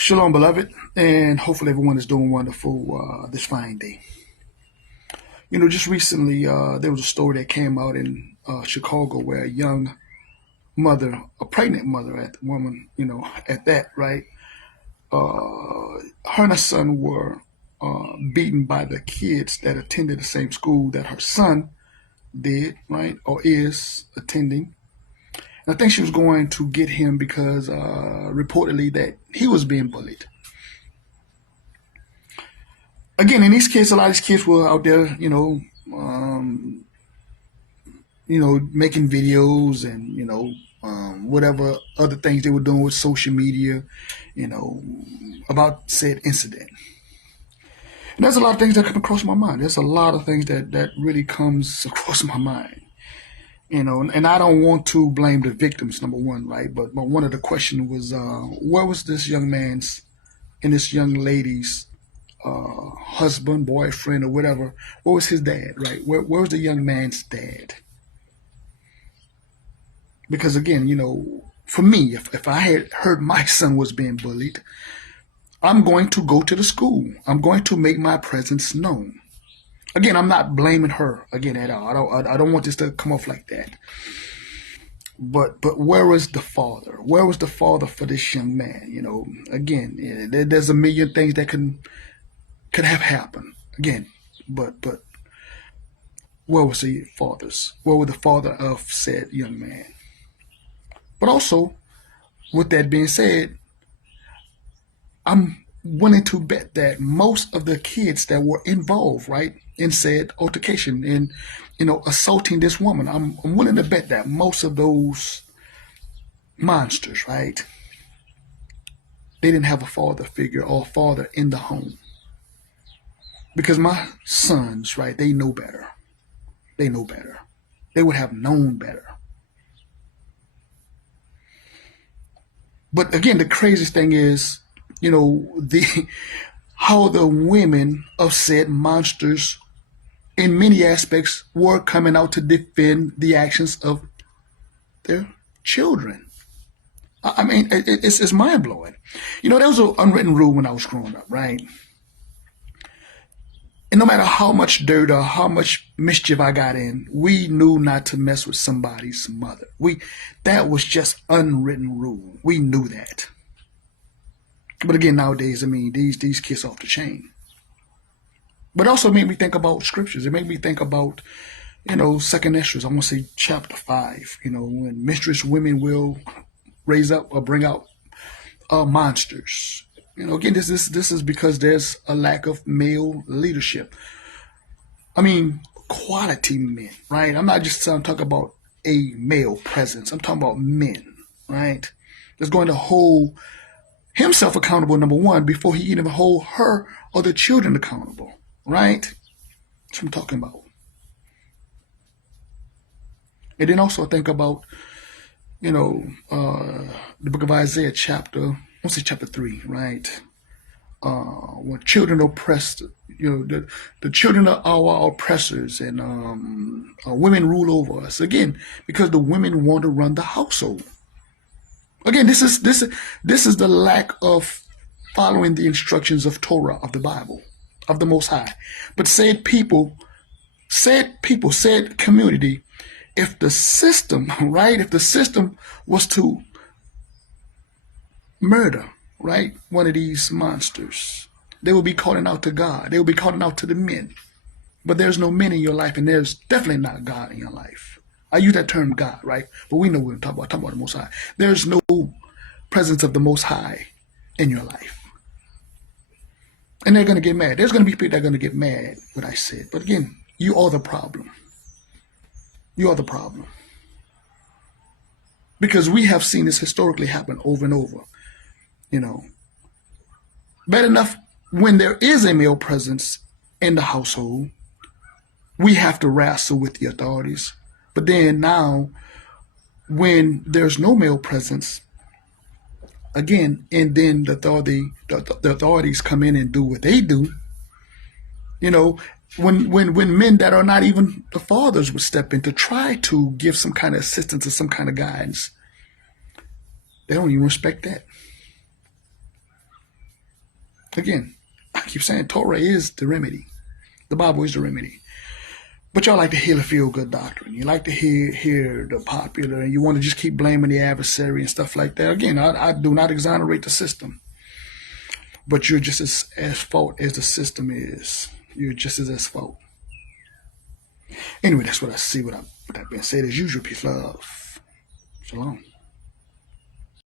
Shalom, beloved, and hopefully everyone is doing wonderful this fine day. Just recently, there was a story that came out in Chicago where a young mother, a pregnant mother at the woman, at that, right? Her and her son were beaten by the kids that attended the same school that her son did, right, or is attending. And I think she was going to get him because reportedly that he was being bullied. Again, in these kids, a lot of these kids were out there, making videos and whatever other things they were doing with social media, you know, about said incident. And there's a lot of things that come across my mind. There's a lot of things that really comes across my mind, and I don't want to blame the victims, number one, right? But one of the questions was, where was this young man's and this young lady's husband, boyfriend, or whatever? What was his dad, right? Where was the young man's dad? Because again, for me, if I had heard my son was being bullied, I'm going to go to the school. I'm going to make my presence known. Again, I'm not blaming her again at all. I don't want this to come off like that. But where was the father? Where was the father for this young man? Again, there's a million things that could have happened. Again, but where was the fathers? Where was the father of said young man? But also, with that being said, I'm willing to bet that most of the kids that were involved, right, in said altercation and assaulting this woman, I'm willing to bet that most of those monsters, right, they didn't have a father figure or a father in the home. Because my sons, right, they know better. They know better. They would have known better. But again, the craziest thing is, how the women of said monsters, in many aspects, were coming out to defend the actions of their children. I mean, it's mind blowing. There was an unwritten rule when I was growing up, right? And no matter how much dirt or how much mischief I got in, we knew not to mess with somebody's mother. That was just unwritten rule. We knew that. But again, nowadays, I mean, these kids off the chain. But it also made me think about scriptures. It made me think about, second Esdras, I want to say chapter 5, when menstruous women will raise up or bring out monsters. Again, this is because there's a lack of male leadership. I mean, quality men, right? I'm not just talking about a male presence. I'm talking about men, right? That's going to hold himself accountable, number one, before he even hold her or the children accountable, right? That's what I'm talking about. And then also think about, the book of Isaiah chapter 3, right? When children oppressed, the children are our oppressors, and women rule over us. Again, because the women want to run the household. Again, this is the lack of following the instructions of Torah, of the Bible, of the Most High. But said community, if the system, right, if the system was to murder, right, one of these monsters, they will be calling out to God. They will be calling out to the men. But there's no men in your life, and there's definitely not God in your life. I use that term God, right? But we know what we're talking about the Most High. There's no presence of the Most High in your life. And they're going to get mad. There's going to be people that are going to get mad what I said. But again, you are the problem. You are the problem. Because we have seen this historically happen over and over. Bad enough when there is a male presence in the household, we have to wrestle with the authorities. But then now, when there's no male presence, again, and then the authorities come in and do what they do, when men that are not even the fathers would step in to try to give some kind of assistance or some kind of guidance, they don't even respect that. Again, I keep saying Torah is the remedy. The Bible is the remedy. But y'all like to hear the feel-good doctrine. You like to hear the popular, and you want to just keep blaming the adversary and stuff like that. Again, I do not exonerate the system. But you're just as fault as the system is. You're just as fault. Anyway, that's what I see. With that being said, as usual, peace, love. Shalom.